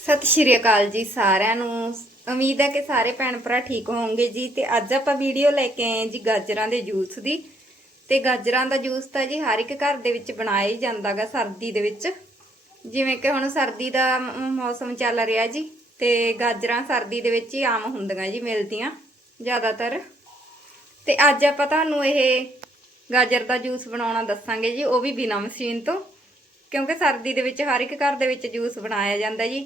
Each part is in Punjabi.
ਸਤਿ ਸ਼੍ਰੀ ਅਕਾਲ ਜੀ ਸਾਰਿਆਂ ਨੂੰ। ਉਮੀਦ ਹੈ ਕਿ ਸਾਰੇ ਭੈਣ ਭਰਾ ਠੀਕ ਹੋਵੋਗੇ ਜੀ। ਤੇ ਅੱਜ ਆਪਾਂ ਵੀਡੀਓ ਲੈ ਕੇ ਆਏ ਜੀ ਗਾਜਰਾਂ ਦੇ ਜੂਸ ਦੀ। ਤੇ ਗਾਜਰਾਂ ਦਾ ਜੂਸ ਤਾਂ ਜੀ ਹਰ ਇੱਕ ਘਰ ਦੇ ਵਿੱਚ ਬਣਾਇਆ ਹੀ ਜਾਂਦਾਗਾ ਸਰਦੀ ਦੇ ਵਿੱਚ। ਜਿਵੇਂ ਕਿ ਹੁਣ ਸਰਦੀ ਦਾ ਮੌਸਮ ਚੱਲ ਰਿਹਾ ਜੀ। ਤੇ ਗਾਜਰਾਂ ਸਰਦੀ ਦੇ ਵਿੱਚ ਹੀ ਆਮ ਹੁੰਦੀਆਂ ਜੀ, ਮਿਲਦੀਆਂ ਜ਼ਿਆਦਾਤਰ। ਤੇ ਅੱਜ ਆਪਾਂ ਤੁਹਾਨੂੰ ਇਹ ਗਾਜਰ ਦਾ ਜੂਸ ਬਣਾਉਣਾ ਦੱਸਾਂਗੇ ਜੀ। ਉਹ ਵੀ ਬਿਨਾਂ ਮਸ਼ੀਨ ਤੋਂ। ਕਿਉਂਕਿ ਸਰਦੀ ਦੇ ਵਿੱਚ ਹਰ ਇੱਕ ਘਰ ਦੇ ਵਿੱਚ ਜੂਸ ਬਣਾਇਆ ਜਾਂਦਾ ਜੀ।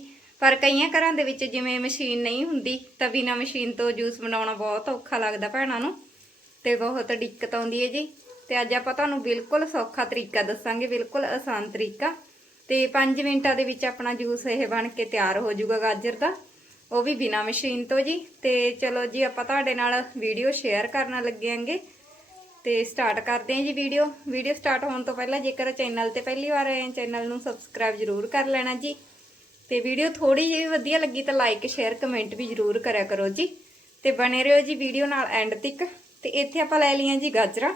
ਪਰ ਕਈਆਂ ਘਰਾਂ ਦੇ ਵਿੱਚ ਜਿਵੇਂ ਮਸ਼ੀਨ ਨਹੀਂ ਹੁੰਦੀ, ਤਾਂ ਬਿਨਾਂ ਮਸ਼ੀਨ ਤੋਂ ਜੂਸ ਬਣਾਉਣਾ ਬਹੁਤ ਔਖਾ ਲੱਗਦਾ ਭੈਣਾਂ ਨੂੰ। ਤੇ ਬਹੁਤ ਦਿੱਕਤ ਆਉਂਦੀ ਹੈ ਜੀ। ਤੇ ਅੱਜ ਆਪਾਂ ਤੁਹਾਨੂੰ ਬਿਲਕੁਲ ਸੌਖਾ ਤਰੀਕਾ ਦੱਸਾਂਗੇ, ਬਿਲਕੁਲ ਆਸਾਨ ਤਰੀਕਾ। ਤੇ 5 ਮਿੰਟਾਂ ਦੇ ਵਿੱਚ ਆਪਣਾ ਜੂਸ ਇਹ ਬਣ ਕੇ ਤਿਆਰ ਹੋ ਜਾਊਗਾ ਗਾਜਰ ਦਾ। ਉਹ ਵੀ ਬਿਨਾਂ ਮਸ਼ੀਨ ਤੋਂ ਜੀ। ਤੇ ਚਲੋ ਜੀ, ਆਪਾਂ ਤੁਹਾਡੇ ਨਾਲ ਵੀਡੀਓ ਸ਼ੇਅਰ ਕਰਨ ਲੱਗਿਆਂਗੇ ਤੇ ਸਟਾਰਟ ਕਰਦੇ ਹਾਂ ਜੀ ਵੀਡੀਓ। ਵੀਡੀਓ ਸਟਾਰਟ ਹੋਣ ਤੋਂ ਪਹਿਲਾਂ ਜੇਕਰ ਚੈਨਲ ਤੇ ਪਹਿਲੀ ਵਾਰ ਆਏ ਚੈਨਲ ਨੂੰ ਸਬਸਕ੍ਰਾਈਬ ਜ਼ਰੂਰ ਕਰ ਲੈਣਾ ਜੀ। ਤੇ ਵੀਡੀਓ ਥੋੜੀ ਜਿਹੀ ਵਧੀਆ ਲੱਗੀ ਤਾਂ ਲਾਈਕ ਸ਼ੇਅਰ ਕਮੈਂਟ ਵੀ ਜ਼ਰੂਰ ਕਰਿਆ ਕਰੋ ਜੀ। ਤੇ ਬਣੇ ਰਹੋ ਜੀ ਵੀਡੀਓ ਨਾਲ ਐਂਡ ਤੱਕ। ਤੇ ਇੱਥੇ ਆਪਾਂ ਲੈ ਲਈਆਂ ਜੀ ਗਾਜਰਾਂ।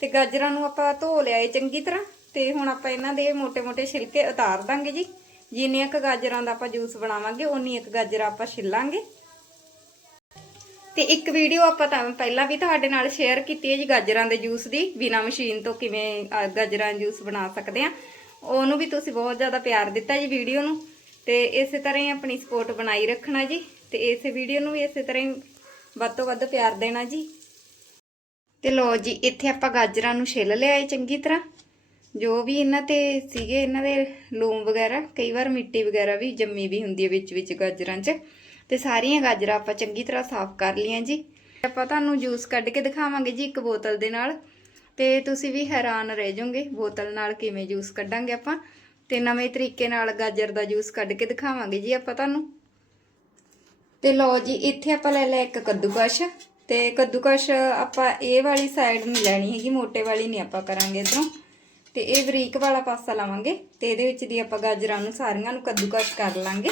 ਤੇ ਗਾਜਰਾਂ ਨੂੰ ਆਪਾਂ ਧੋ ਲਿਆ ਏ ਚੰਗੀ ਤਰ੍ਹਾਂ। ਤੇ ਹੁਣ ਆਪਾਂ ਇਹਨਾਂ ਦੇ ਮੋٹے-ਮੋٹے ਛਿਲਕੇ ਉਤਾਰ ਦਾਂਗੇ ਜੀ। ਜਿੰਨੀਆਂ ਕ ਗਾਜਰਾਂ ਦਾ ਆਪਾਂ ਜੂਸ ਬਣਾਵਾਂਗੇ ਉਨੀ ਇੱਕ ਗਾਜਰ ਆਪਾਂ ਛਿੱਲਾਂਗੇ। ਤੇ ਇੱਕ ਵੀਡੀਓ ਆਪਾਂ ਤਾਂ ਪਹਿਲਾਂ ਵੀ ਤੁਹਾਡੇ ਨਾਲ ਸ਼ੇਅਰ ਕੀਤੀ ਹੈ ਜੀ ਗਾਜਰਾਂ ਦੇ ਜੂਸ ਦੀ। ਬਿਨਾ ਮਸ਼ੀਨ ਤੋਂ ਕਿਵੇਂ ਗਾਜਰਾਂ ਜੂਸ ਬਣਾ ਸਕਦੇ ਆ। ਉਹਨੂੰ ਵੀ ਤੁਸੀਂ ਬਹੁਤ ਜ਼ਿਆਦਾ ਪਿਆਰ ਦਿੱਤਾ ਜੀ ਵੀਡੀਓ ਨੂੰ। ਤੇ ਇਸੇ ਤਰ੍ਹਾਂ ਹੀ ਆਪਣੀ ਸਪੋਰਟ ਬਣਾਈ ਰੱਖਣਾ ਜੀ ਤੇ ਇਸੇ ਵੀਡੀਓ ਨੂੰ ਵੀ ਇਸੇ ਤਰ੍ਹਾਂ ਹੀ ਵੱਧ ਤੋਂ ਵੱਧ ਪਿਆਰ ਦੇਣਾ ਜੀ। ਤੇ ਲੋ ਜੀ, ਇੱਥੇ ਆਪਾਂ ਗਾਜਰਾਂ ਨੂੰ ਛਿੱਲ ਲਿਆ ਹੈ ਚੰਗੀ ਤਰ੍ਹਾਂ। ਜੋ ਵੀ ਇਹਨਾਂ ਤੇ ਸੀਗੇ, ਇਹਨਾਂ ਦੇ ਲੂਮ ਵਗੈਰਾ, ਕਈ ਵਾਰ ਮਿੱਟੀ ਵਗੈਰਾ ਵੀ ਜੰਮੀ ਵੀ ਹੁੰਦੀ ਹੈ ਵਿੱਚ ਵਿੱਚ ਗਾਜਰਾਂ 'ਚ। ਤੇ ਸਾਰੀਆਂ ਗਾਜਰਾਂ ਆਪਾਂ ਚੰਗੀ ਤਰ੍ਹਾਂ ਸਾਫ਼ ਕਰ ਲਈਆਂ ਜੀ। ਆਪਾਂ ਤੁਹਾਨੂੰ ਜੂਸ ਕੱਢ ਕੇ ਦਿਖਾਵਾਂਗੇ ਜੀ ਇੱਕ ਬੋਤਲ ਦੇ ਨਾਲ। ਤੇ ਤੁਸੀਂ ਵੀ ਹੈਰਾਨ ਰਹਿ ਜਾਓਗੇ ਬੋਤਲ ਨਾਲ ਕਿਵੇਂ ਜੂਸ ਕੱਢਾਂਗੇ ਆਪਾਂ। ਤੇ ਨਵੇਂ ਤਰੀਕੇ ਨਾਲ ਗਾਜਰ ਦਾ ਜੂਸ ਕੱਢ ਕੇ ਦਿਖਾਵਾਂਗੇ ਜੀ ਆਪਾਂ ਤੁਹਾਨੂੰ। ਤੇ ਲਓ ਜੀ, ਇੱਥੇ ਆਪਾਂ ਲੈ ਲਿਆ ਇੱਕ ਕੱਦੂਕਸ਼। ਤੇ ਕੱਦੂਕਸ਼ ਆਪਾਂ ਇਹ ਵਾਲੀ ਸਾਈਡ ਨਹੀਂ ਲੈਣੀ ਹੈਗੀ, ਮੋਟੇ ਵਾਲੀ ਨਹੀਂ ਆਪਾਂ ਕਰਾਂਗੇ ਇਧਰੋਂ। ਤੇ ਇਹ ਬਰੀਕ ਵਾਲਾ ਪਾਸਾ ਲਾਵਾਂਗੇ ਤੇ ਇਹਦੇ ਵਿੱਚ ਦੀ ਆਪਾਂ ਗਾਜਰਾਂ ਨੂੰ ਸਾਰੀਆਂ ਨੂੰ ਕੱਦੂਕਸ਼ ਕਰ ਲਾਂਗੇ।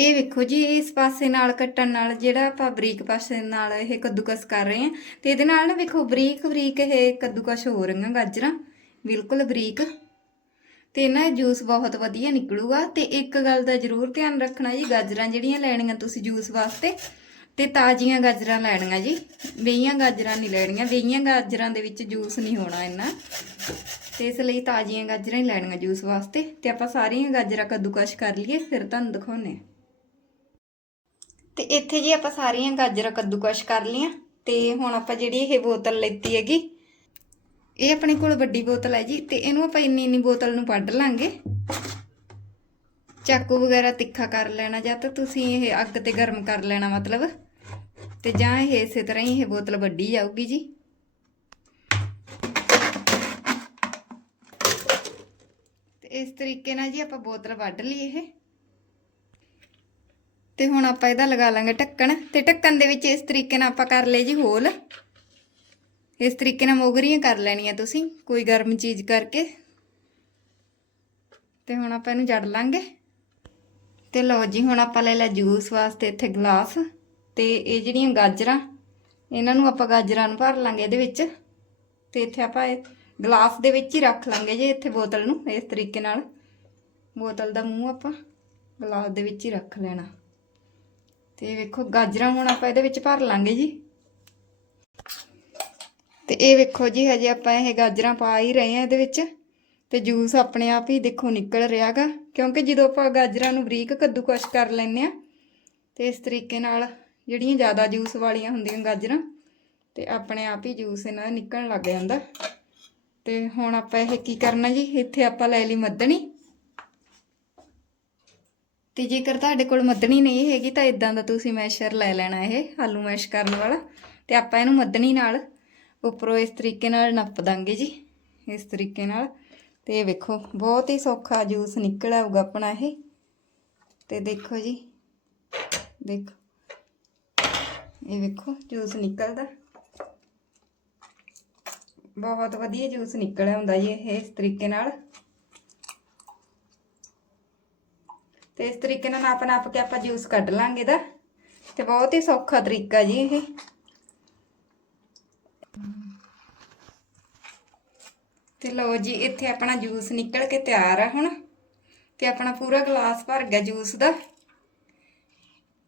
ਇਹ ਵੇਖੋ ਜੀ, ਇਸ ਪਾਸੇ ਨਾਲ ਕੱਟਣ ਨਾਲ ਜਿਹੜਾ ਆਪਾਂ ਬਰੀਕ ਪਾਸੇ ਨਾਲ ਇਹ ਕੱਦੂਕਸ ਕਰ ਰਹੇ ਹਾਂ, ਤੇ ਇਹਦੇ ਨਾਲ ਨਾ ਵੇਖੋ ਬਰੀਕ ਬਰੀਕ ਇਹ ਕੱਦੂਕਸ ਹੋ ਰਹੀਆਂ ਗਾਜਰਾਂ, ਬਿਲਕੁਲ ਬਰੀਕ। ਤੇ ਨਾ ਜੂਸ ਬਹੁਤ ਵਧੀਆ ਨਿਕਲੂਗਾ, ਤੇ ਇੱਕ ਗੱਲ ਦਾ ਜ਼ਰੂਰ ਧਿਆਨ ਰੱਖਣਾ ਜੀ, ਗਾਜਰਾਂ ਜਿਹੜੀਆਂ ਲੈਣੀਆਂ ਤੁਸੀਂ ਜੂਸ ਵਾਸਤੇ, ਤੇ ਤਾਜ਼ੀਆਂ ਗਾਜਰਾਂ ਲੈਣੀਆਂ ਜੀ। ਵੇਈਆਂ ਗਾਜਰਾਂ ਨਹੀਂ ਲੈਣੀਆਂ ਵੇਈਆਂ ਗਾਜਰਾਂ ਦੇ ਵਿੱਚ ਜੂਸ ਨਹੀਂ ਹੋਣਾ ਇੰਨਾ। ਤੇ ਇਸ ਲਈ ਤਾਜ਼ੀਆਂ ਗਾਜਰਾਂ ਹੀ ਲੈਣੀਆਂ ਜੂਸ ਵਾਸਤੇ, ਤੇ ਆਪਾਂ ਸਾਰੀਆਂ ਗਾਜਰਾਂ ਕੱਦੂਕਸ਼ ਕਰ ਲਈਏ, ਫਿਰ ਤੁਹਾਨੂੰ ਦਿਖਾਉਨੇ ਆ ਤੇ ਇੱਥੇ ਜੀ ਆਪਾਂ ਸਾਰੀਆਂ ਗਾਜਰਾਂ ਕੱਦੂਕਸ਼ ਕਰ ਲਈਆਂ ਤੇ ਹੁਣ ਆਪਾਂ ਜਿਹੜੀ ਇਹ ਬੋਤਲ ਲੈਤੀ ਹੈਗੀ, ਇਹ ਆਪਣੇ ਕੋਲ ਵੱਡੀ ਬੋਤਲ ਹੈ ਜੀ ਤੇ ਇਹਨੂੰ ਆਪਾਂ ਇੰਨੀ ਇੰਨੀ ਬੋਤਲ ਨੂੰ ਵੱਢ ਲਾਂਗੇ। ਚਾਕੂ ਵਗੈਰਾ ਤਿੱਖਾ ਕਰ ਲੈਣਾ ਜਾਂ ਤਾਂ ਤੁਸੀਂ ਇਹ ਅੱਗ ਤੇ ਗਰਮ ਕਰ ਲੈਣਾ ਮਤਲਬ। ਤੇ ਜਾਂ ਇਹ ਇਸੇ ਤਰ੍ਹਾਂ ਹੀ ਇਹ ਬੋਤਲ ਵੱਢੀ ਜਾਊਗੀ ਜੀ। ਤੇ ਇਸ ਤਰੀਕੇ ਨਾਲ ਜੀ ਆਪਾਂ ਬੋਤਲ ਵੱਢ ਲਈ ਇਹ। ਤੇ ਹੁਣ ਆਪਾਂ ਇਹਦਾ ਲਗਾ ਲਾਂਗੇ ਢੱਕਣ ਤੇ ਢੱਕਣ ਦੇ ਵਿੱਚ ਇਸ ਤਰੀਕੇ ਨਾਲ ਆਪਾਂ ਕਰ ਲਏ ਜੀ ਹੋਲ। ਇਸ ਤਰੀਕੇ ਨਾਲ ਮੋਗਰੀਆਂ ਕਰ ਲੈਣੀਆਂ ਤੁਸੀਂ, ਕੋਈ ਗਰਮ ਚੀਜ਼ ਕਰਕੇ। ਤੇ ਹੁਣ ਆਪਾਂ ਇਹਨੂੰ ਜੜ ਲਾਂਗੇ। ਤੇ ਲਓ ਜੀ, ਹੁਣ ਆਪਾਂ ਲੈ ਲਿਆ ਜੂਸ ਵਾਸਤੇ ਇੱਥੇ ਗਲਾਸ। ਤੇ ਇਹ ਜਿਹੜੀਆਂ ਗਾਜਰਾਂ, ਇਹਨਾਂ ਨੂੰ ਆਪਾਂ ਗਾਜਰਾਂ ਨੂੰ ਭਰ ਲਾਂਗੇ ਇਹਦੇ ਵਿੱਚ। ਤੇ ਇੱਥੇ ਆਪਾਂ ਇਹ ਗਲਾਸ ਦੇ ਵਿੱਚ ਹੀ ਰੱਖ ਲਾਂਗੇ ਜੇ ਇੱਥੇ ਬੋਤਲ ਨੂੰ, ਇਸ ਤਰੀਕੇ ਨਾਲ। ਬੋਤਲ ਦਾ ਮੂੰਹ ਆਪਾਂ ਗਲਾਸ ਦੇ ਵਿੱਚ ਹੀ ਰੱਖ ਲੈਣਾ। ਤੇ ਵੇਖੋ ਗਾਜਰਾਂ ਹੁਣ ਆਪਾਂ ਇਹਦੇ ਵਿੱਚ ਭਰ ਲਾਂਗੇ ਜੀ। ਤੇ ਇਹ ਵੇਖੋ ਜੀ, ਹਜੇ ਆਪਾਂ ਇਹ ਗਾਜਰਾਂ ਪਾ ਹੀ ਰਹੇ ਆ ਇਹਦੇ ਵਿੱਚ। ਤੇ ਜੂਸ ਆਪਣੇ ਆਪ ਹੀ ਦੇਖੋ ਨਿਕਲ ਰਿਹਾਗਾ, ਕਿਉਂਕਿ ਜਦੋਂ ਆਪਾਂ ਗਾਜਰਾਂ ਨੂੰ ਬਰੀਕ ਕੱਦੂਕਸ਼ ਕਰ ਲੈਂਦੇ ਆ ਤੇ ਇਸ ਤਰੀਕੇ ਨਾਲ ਜਿਹੜੀਆਂ ਜ਼ਿਆਦਾ ਜੂਸ ਵਾਲੀਆਂ ਹੁੰਦੀਆਂ ਗਾਜਰਾਂ, ਤੇ ਆਪਣੇ ਆਪ ਹੀ ਜੂਸ ਇਹਨਾਂ ਦਾ ਨਿਕਲਣ ਲੱਗ ਜਾਂਦਾ। ਤੇ ਹੁਣ ਆਪਾਂ ਇਹ ਕੀ ਕਰਨਾ ਜੀ, ਇੱਥੇ ਆਪਾਂ ਲੈ ਲਈ ਮੱਧਣੀ। ਤੇ ਜੇਕਰ ਤੁਹਾਡੇ ਕੋਲ ਮੱਧਣੀ ਨਹੀਂ ਹੈਗੀ ਤਾਂ ਇਦਾਂ ਦਾ ਤੁਸੀਂ ਮੈਸ਼ਰ ਲੈ ਲੈਣਾ ਇਹ, ਆਲੂ ਮੈਸ਼ ਕਰਨ ਵਾਲਾ। ਤੇ ਆਪਾਂ ਇਹਨੂੰ ਮੱਧਣੀ ਨਾਲ ਉੱਪਰੋਂ ਇਸ ਤਰੀਕੇ ਨਾਲ ਨੱਪ ਦਾਂਗੇ ਜੀ, ਇਸ ਤਰੀਕੇ ਨਾਲ। ਤੇ ਇਹ ਵੇਖੋ, ਬਹੁਤ ਹੀ ਸੌਖਾ ਜੂਸ ਨਿਕਲ ਆਊਗਾ ਆਪਣਾ ਇਹ। ਤੇ ਦੇਖੋ ਜੀ, ਦੇਖੋ। ਇਹ ਵੇਖੋ ਜੂਸ ਨਿਕਲਦਾ। ਬਹੁਤ ਵਧੀਆ ਜੂਸ ਨਿਕਲਿਆ ਹੁੰਦਾ ਜੀ ਇਹ, ਇਸ ਤਰੀਕੇ ਨਾਲ। ਤੇ ਇਸ ਤਰੀਕੇ ਨਾਲ ਨਾਪ ਨਾਪ ਕੇ ਆਪਾਂ ਜੂਸ ਕੱਢ ਲਾਂਗੇ ਦਾ ਤੇ ਬਹੁਤ ਹੀ ਸੌਖਾ ਤਰੀਕਾ ਜੀ ਇਹ। ਤੇ ਲਓ ਜੀ, ਇੱਥੇ ਆਪਣਾ ਜੂਸ ਨਿਕਲ ਕੇ ਤਿਆਰ ਆ ਹੁਣ। ਤੇ ਆਪਣਾ ਪੂਰਾ ਗਲਾਸ ਭਰ ਗਿਆ ਜੂਸ ਦਾ।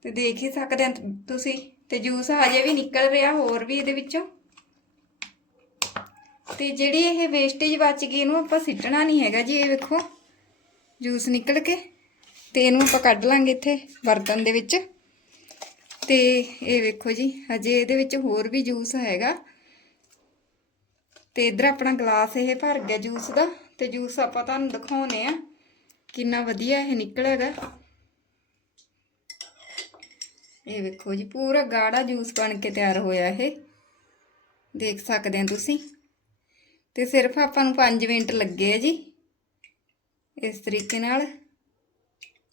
ਤੇ ਦੇਖ ਹੀ ਸਕਦੇ ਆ ਤੁਸੀਂ, ਤੇ ਜੂਸ ਹਜੇ ਵੀ ਨਿਕਲ ਰਿਹਾ ਹੋਰ ਵੀ ਇਹਦੇ ਵਿੱਚੋਂ। ਤੇ ਜਿਹੜੀ ਇਹ ਵੇਸਟੇਜ ਬਚ ਗਈ ਇਹਨੂੰ ਆਪਾਂ ਸਿੱਟਣਾ ਨਹੀਂ ਹੈਗਾ ਜੀ, ਇਹ ਵੇਖੋ। ਜੂਸ ਨਿਕਲ ਕੇ। ਤੇ ਇਹਨੂੰ ਆਪਾਂ ਕੱਢ ਲਾਂਗੇ ਇੱਥੇ ਬਰਤਨ ਦੇ ਵਿੱਚ। ਤੇ ਇਹ ਵੇਖੋ ਜੀ, ਹਜੇ ਇਹਦੇ ਵਿੱਚ ਹੋਰ ਵੀ ਜੂਸ ਹੈਗਾ। ਤੇ ਇਧਰ ਆਪਣਾ ਗਲਾਸ ਇਹ ਭਰ ਗਿਆ ਜੂਸ ਦਾ, ਤੇ ਜੂਸ ਆਪਾਂ ਤੁਹਾਨੂੰ ਦਿਖਾਉਨੇ ਆ ਕਿੰਨਾ ਵਧੀਆ ਇਹ ਨਿਕਲੇਗਾ ਇਹ ਵੇਖੋ ਜੀ, ਪੂਰਾ ਗਾੜਾ ਜੂਸ ਬਣ ਕੇ ਤਿਆਰ ਹੋਇਆ ਇਹ। ਦੇਖ ਸਕਦੇ ਆ ਤੁਸੀਂ। ਤੇ ਸਿਰਫ ਆਪਾਂ ਨੂੰ 5 ਮਿੰਟ ਲੱਗੇ ਆ ਜੀ, ਇਸ ਤਰੀਕੇ ਨਾਲ।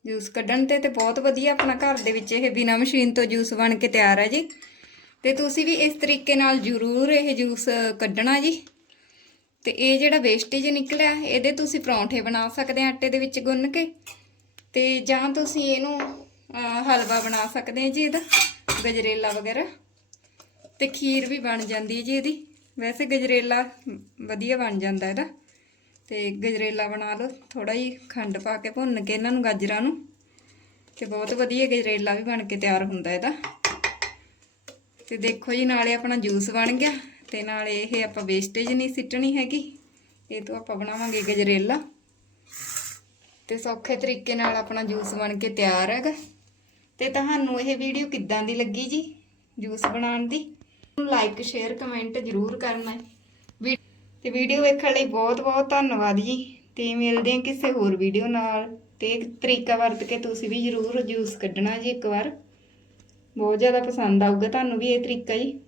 ਜੂਸ ਕੱਢਣ ਤੇ ਤੇ ਬਹੁਤ ਵਧੀਆ ਆਪਣਾ ਘਰ ਦੇ ਵਿੱਚ ਇਹ ਬਿਨਾ ਮਸ਼ੀਨ ਤੋਂ ਜੂਸ ਬਣ ਕੇ ਤਿਆਰ ਹੈ ਜੀ। ਤੇ ਤੁਸੀਂ ਵੀ ਇਸ ਤਰੀਕੇ ਨਾਲ ਜ਼ਰੂਰ ਇਹ ਜੂਸ ਕੱਢਣਾ ਜੀ। ਤੇ ਇਹ ਜਿਹੜਾ ਵੇਸਟੇਜ ਨਿਕਲਿਆ, ਇਹਦੇ ਤੁਸੀਂ ਪਰੌਂਠੇ ਬਣਾ ਸਕਦੇ ਆ ਆਟੇ ਦੇ ਵਿੱਚ ਗੁੰਨ ਕੇ। ਤੇ ਜਾਂ ਤੁਸੀਂ ਇਹਨੂੰ ਹਲਵਾ ਬਣਾ ਸਕਦੇ ਆ ਜੀ ਇਹਦਾ, ਗਜਰੇਲਾ ਵਗੈਰਾ। ਤੇ ਖੀਰ ਵੀ ਬਣ ਜਾਂਦੀ ਹੈ ਜੀ ਇਹਦੀ। ਵੈਸੇ ਗਜਰੇਲਾ ਵਧੀਆ ਬਣ ਜਾਂਦਾ ਇਹਦਾ। ਤੇ ਗਜਰੇਲਾ ਬਣਾ ਲਓ ਥੋੜਾ ਹੀ ਖੰਡ ਪਾ ਕੇ ਭੁੰਨ ਕੇ ਇਹਨਾਂ ਨੂੰ ਗਾਜਰਾਂ ਨੂੰ। ਤੇ ਬਹੁਤ ਵਧੀਆ ਗਜਰੇਲਾ ਵੀ ਬਣ ਕੇ ਤਿਆਰ ਹੁੰਦਾ ਇਹਦਾ। ਤੇ ਦੇਖੋ ਜੀ, ਨਾਲੇ ਆਪਣਾ ਜੂਸ ਬਣ ਗਿਆ ਤੇ ਨਾਲੇ ਇਹ ਆਪਾਂ ਵੇਸਟੇਜ ਨਹੀਂ ਸਿੱਟਣੀ ਹੈਗੀ। ਇਹ ਤੋਂ ਆਪਾਂ ਬਣਾਵਾਂਗੇ ਗਜਰੇਲਾ। ਤੇ ਸੌਖੇ ਤਰੀਕੇ ਨਾਲ ਆਪਣਾ ਜੂਸ ਬਣ ਕੇ ਤਿਆਰ ਹੈਗਾ। ਤੇ ਤੁਹਾਨੂੰ ਇਹ ਵੀਡੀਓ ਕਿੱਦਾਂ ਦੀ ਲੱਗੀ ਜੀ ਜੂਸ ਬਣਾਉਣ ਦੀ? ਲਾਈਕ ਸ਼ੇਅਰ ਕਮੈਂਟ ਜ਼ਰੂਰ ਕਰਨਾ। ਤੇ ਵੀਡੀਓ ਵੇਖਣ ਲਈ ਬਹੁਤ ਬਹੁਤ ਧੰਨਵਾਦ ਜੀ। ਤੇ ਮਿਲਦੇ ਹਾਂ ਕਿਸੇ ਹੋਰ ਵੀਡੀਓ ਨਾਲ। ਤੇ ਤਰੀਕਾ ਵਰਤ ਕੇ ਤੁਸੀਂ ਵੀ ਜ਼ਰੂਰ ਜੂਸ ਕੱਢਣਾ ਜੀ ਇੱਕ ਵਾਰ। ਬਹੁਤ ਜ਼ਿਆਦਾ ਪਸੰਦ ਆਊਗਾ ਤੁਹਾਨੂੰ ਵੀ ਇਹ ਤਰੀਕਾ ਜੀ।